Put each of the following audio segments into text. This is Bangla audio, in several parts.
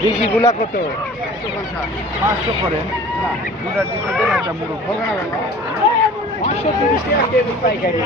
ডিকিগুলা কত? 500 করেন না, দুটা ডিকি দেন, একটা মুরগ হবে না বাবা। 530 টাকা কেজি পাইকারি।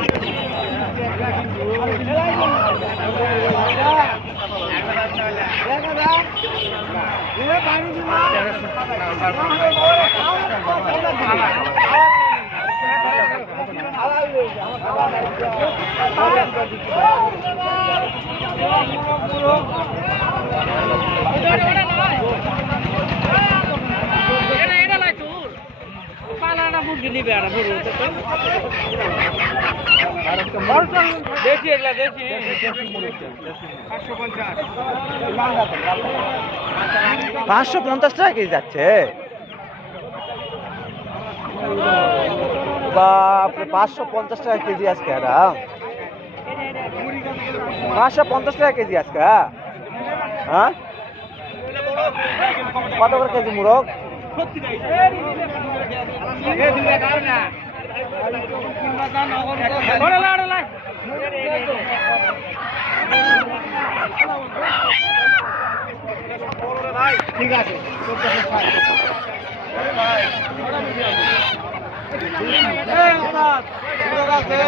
পাঁচশো 50 টাকা কেজি যাচ্ছে। বাপরে, 550 টাকা কেজি আজকে। 550 টাকা কেজি আজকে। হ্যাঁ, কত করে কেজি মুরগ? ঠিক আছে, আছে।